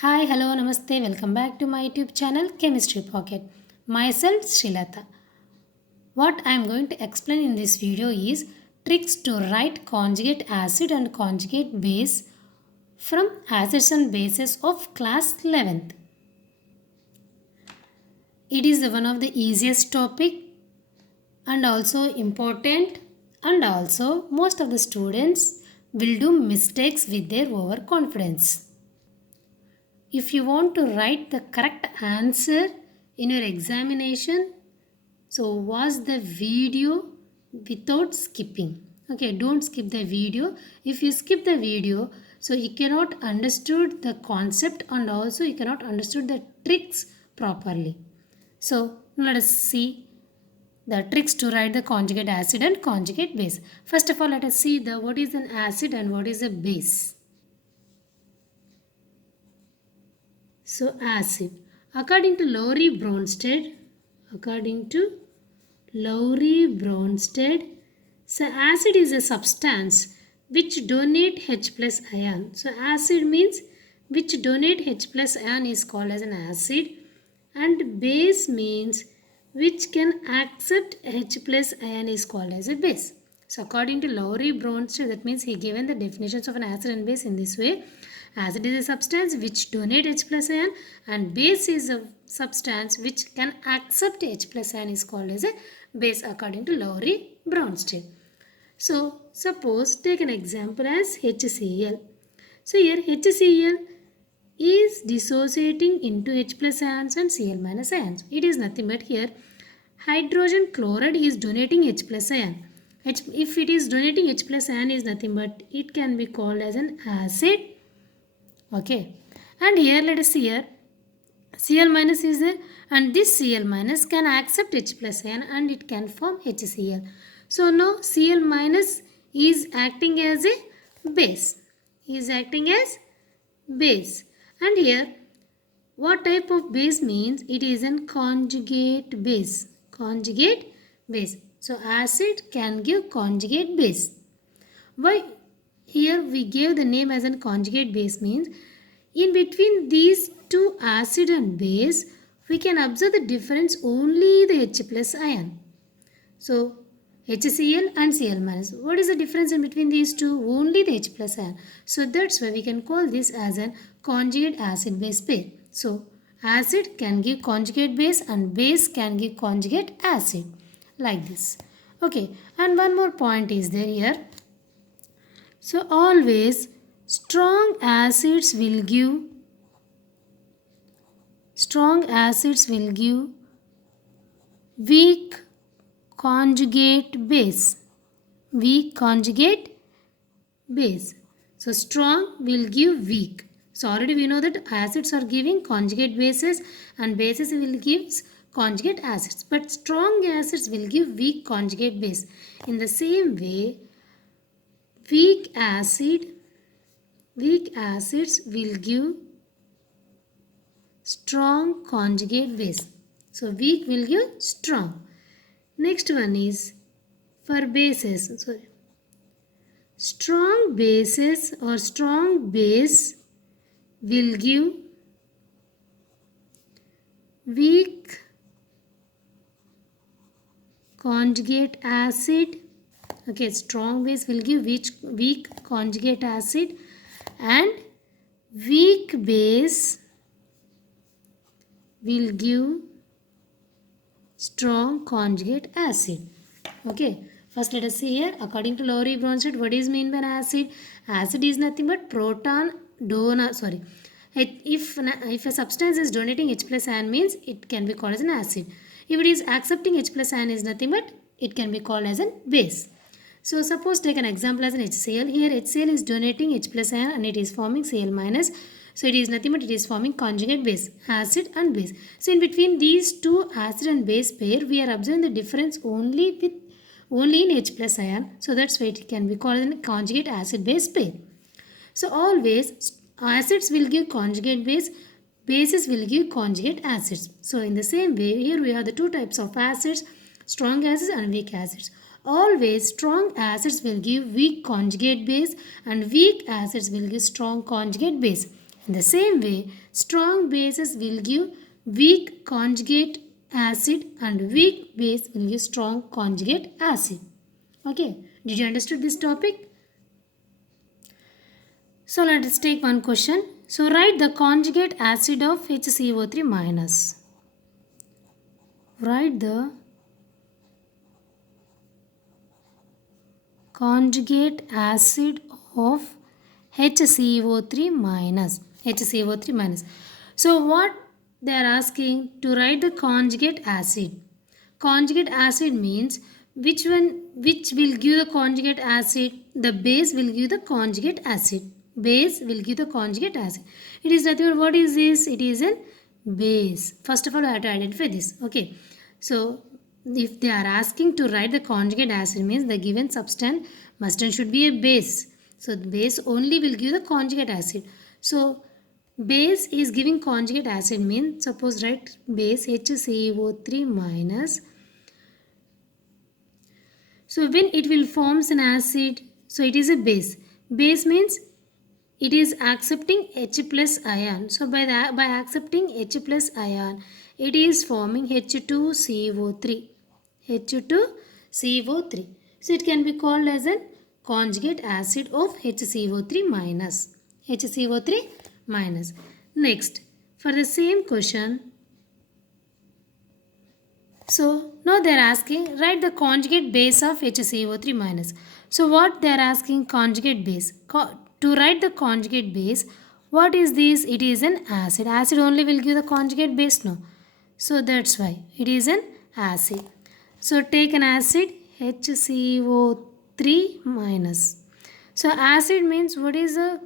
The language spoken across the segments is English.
Hi, hello, namaste. Welcome back to my YouTube channel Chemistry Pocket. Myself Sreelatha. What I am going to explain in this video is tricks to write conjugate acid and conjugate base from acids and bases of class 11th. It is one of the easiest topic and also important, and also most of the students will do mistakes with their overconfidence. If you want to write the correct answer in your examination, so watch the video without skipping. Okay, don't skip the video. If you skip the video, so you cannot understood the concept and also you cannot understood the tricks properly. So let us see the tricks to write the conjugate acid and conjugate base. First of all, let us see the what is an acid and what is a base. So acid, according to lowry-bronsted, so acid is a substance which donate H plus ion. So acid means which donate H plus ion is called as an acid, and base means which can accept H plus ion is called as a base. So according to lowry-bronsted, that means he given the definitions of an acid and base in this way. Acid is a substance which donate H plus ion, and base is a substance which can accept H plus ion is called as a base according to lowry-bronsted. So suppose take an example as HCl. So here HCl is dissociating into H plus ions and Cl minus ions. It is nothing but here hydrogen chloride is donating H plus ion. If it is donating H plus ion is nothing but it can be called as an acid. Okay, and here let us see here Cl minus is there, and this Cl minus can accept H plus ion and it can form HCl. So now Cl minus is acting as a base. And here what type of base means? It is a conjugate base. So acid can give conjugate base. Why here we gave the name as a conjugate base means in between these two acid and base we can observe the difference only the H plus ion. So HCl and Cl minus. What is the difference in between these two? Only the H plus ion. So that's why we can call this as a conjugate acid base pair. So acid can give conjugate base and base can give conjugate acid like this. Okay, and one more point is there here. So always strong acids will give weak conjugate base. So strong will give weak. So already we know that acids are giving conjugate bases and bases will give conjugate acids. But strong acids will give weak conjugate base. In the same way, weak acids will give strong conjugate base. So weak will give strong. Next one is for bases. Strong bases or strong base will give weak conjugate acid. Okay, strong base will give weak conjugate acid, and weak base will give strong conjugate acid. Okay, first let us see here. According to lowry-bronsted, what is mean by an acid? Acid is nothing but proton donor. If a substance is donating H plus ion means it can be called as an acid. If it is accepting H plus ion is nothing but it can be called as a base. So suppose take an example as an HCl. Here HCl is donating H plus ion and it is forming Cl minus. So it is nothing but it is forming conjugate base, acid and base. So in between these two acid and base pair, we are observing the difference only in H plus ion. So that's why it can be called a conjugate acid base pair. So always acids will give conjugate base, bases will give conjugate acids. So in the same way, here we have the two types of acids, strong acids and weak acids. Always strong acids will give weak conjugate base and weak acids will give strong conjugate base. In the same way, strong bases will give weak conjugate acid and weak base will give strong conjugate acid. Okay, did you understand this topic? So let us take one question. So write the conjugate acid of HCO3 minus. Write the conjugate acid of HCO3 minus. HCO3 minus. So what they are asking to write the conjugate acid. Conjugate acid means which will give the conjugate acid. The base will give the conjugate acid. Base will give the conjugate acid. It is nothing but what is this? It is a base. First of all, I have to identify this. Okay. So if they are asking to write the conjugate acid means the given substance must and should be a base. So the base only will give the conjugate acid. So base is giving conjugate acid means suppose write base HCO3 minus. So when it will forms an acid, so it is a base. Base means it is accepting H plus ion. So by accepting H plus ion, it is forming H2CO3. H2CO3. So it can be called as a conjugate acid of HCO3 minus. HCO3 minus. Next, for the same question, so now they are asking write the conjugate base of HCO3 minus. So what they are asking conjugate base. To write the conjugate base, what is this? It is an acid. Acid only will give the conjugate base, no. So that's why it is an acid. So take an acid HCO3 minus. So acid means what is the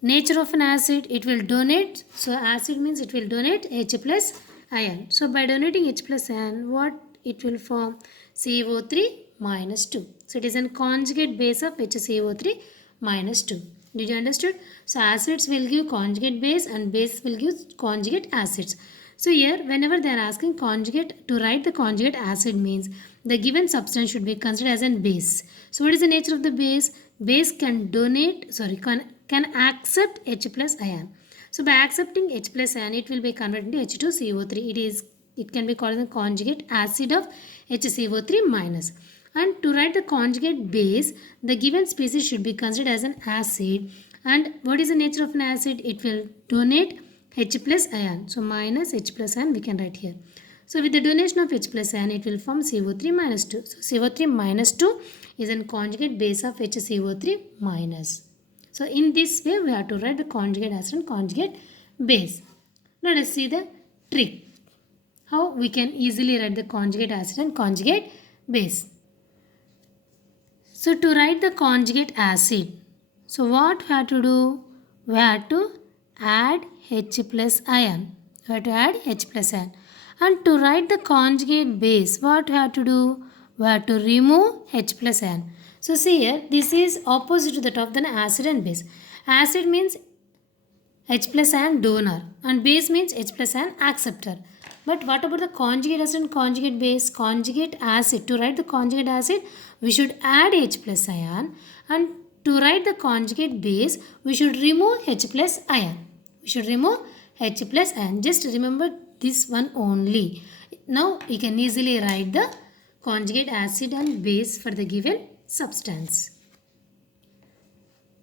nature of an acid? It will donate. So acid means it will donate H plus ion. So by donating H plus ion, what it will form? CO3 minus 2. So it is a conjugate base of HCO3 minus 2. Did you understood? So acids will give conjugate base and base will give conjugate acids. So here whenever they are asking conjugate to write the conjugate acid means the given substance should be considered as a base. So what is the nature of the base? Base can can accept H plus ion. So by accepting H plus ion it will be converted into H2CO3. It can be called the conjugate acid of HCO3 minus. And to write the conjugate base, the given species should be considered as an acid. And what is the nature of an acid? It will donate H plus ion. So minus H plus ion we can write here. So with the donation of H plus ion, it will form CO3 minus 2. So CO3 minus 2 is a conjugate base of HCO3 minus. So in this way, we have to write the conjugate acid and conjugate base. Let us see the trick. How we can easily write the conjugate acid and conjugate base. So to write the conjugate acid, so what we have to do? We have to add H plus ion. We have to add H plus ion. And to write the conjugate base, what we have to do? We have to remove H plus ion. So see here, this is opposite to that of the acid and base. Acid means H plus ion donor and base means H plus ion acceptor. But what about the conjugate acid and conjugate base? Conjugate acid. To write the conjugate acid, we should add H plus ion. And to write the conjugate base, we should remove H plus ion. We should remove H plus ion. Just remember this one only. Now we can easily write the conjugate acid and base for the given substance.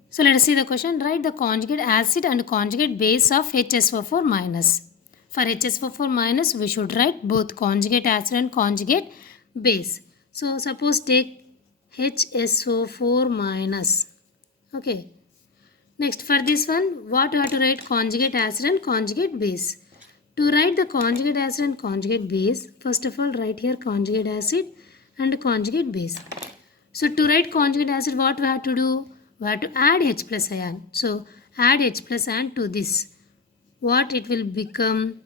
So let us see the question. Write the conjugate acid and conjugate base of HSO4 minus. For HSO4 minus, we should write both conjugate acid and conjugate base. So suppose take HSO4 minus. Okay. Next for this one, what you have to write? Conjugate acid and conjugate base. To write the conjugate acid and conjugate base, first of all write here conjugate acid and conjugate base. So to write conjugate acid, what we have to do? We have to add H plus ion. So add H plus ion to this. What it will become?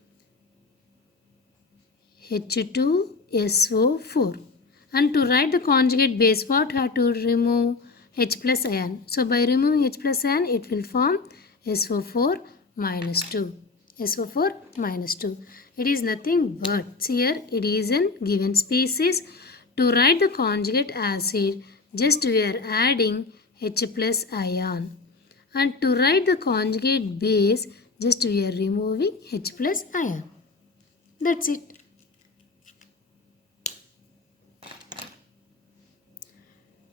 H2SO4. And to write the conjugate base, what we have to remove? H plus ion. So by removing H plus ion, it will form SO4 minus 2. SO4 minus 2. It is nothing but, here it is in given species. To write the conjugate acid, just we are adding H plus ion. And to write the conjugate base, just we are removing H plus ion. That's it.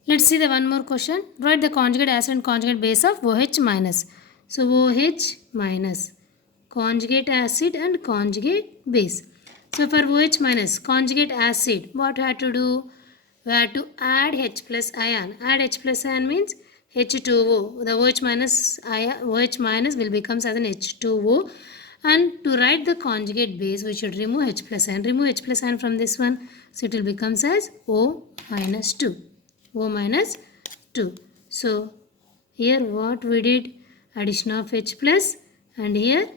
Let's see the one more question. Write the conjugate acid and conjugate base of OH minus. So OH minus, conjugate acid and conjugate base. So for OH minus, conjugate acid, what we have to do? We have to add H plus ion. Add H plus ion means H2O. The OH minus OH minus will becomes as an H2O. And to write the conjugate base, we should remove H plus ion. Remove H plus ion from this one. So it will becomes as O minus 2. O minus 2. So here what we did? Addition of H plus and here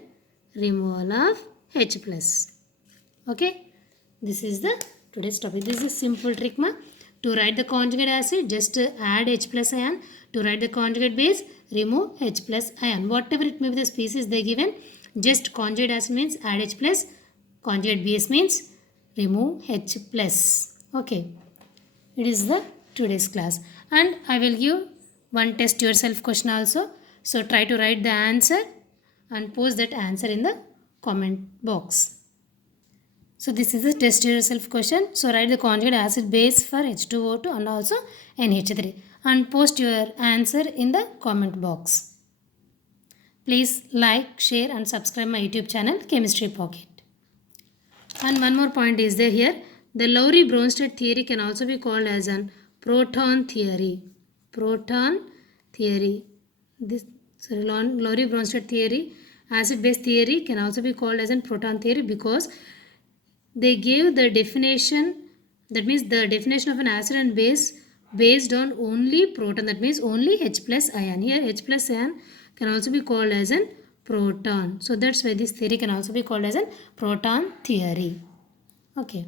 removal of H plus. Okay. This is the today's topic. This is a simple trick ma. To write the conjugate acid, just add H plus ion. To write the conjugate base, remove H plus ion. Whatever it may be the species they given, just conjugate acid means add H plus. Conjugate base means remove H plus. Okay. It is the today's class. And I will give one test yourself question also. So try to write the answer and post that answer in the comment box. So this is the test yourself question. So write the conjugate acid base for H2O2 and also NH3 and post your answer in the comment box. Please like, share and subscribe my YouTube channel Chemistry Pocket. And one more point is there here. The lowry-bronsted theory can also be called as an proton theory. Proton theory. This lowry-bronsted theory, acid-base theory can also be called as a proton theory because they gave the definition, that means the definition of an acid and base based on only proton, that means only H plus ion. Here H plus ion can also be called as a proton. So that's why this theory can also be called as a proton theory. Okay.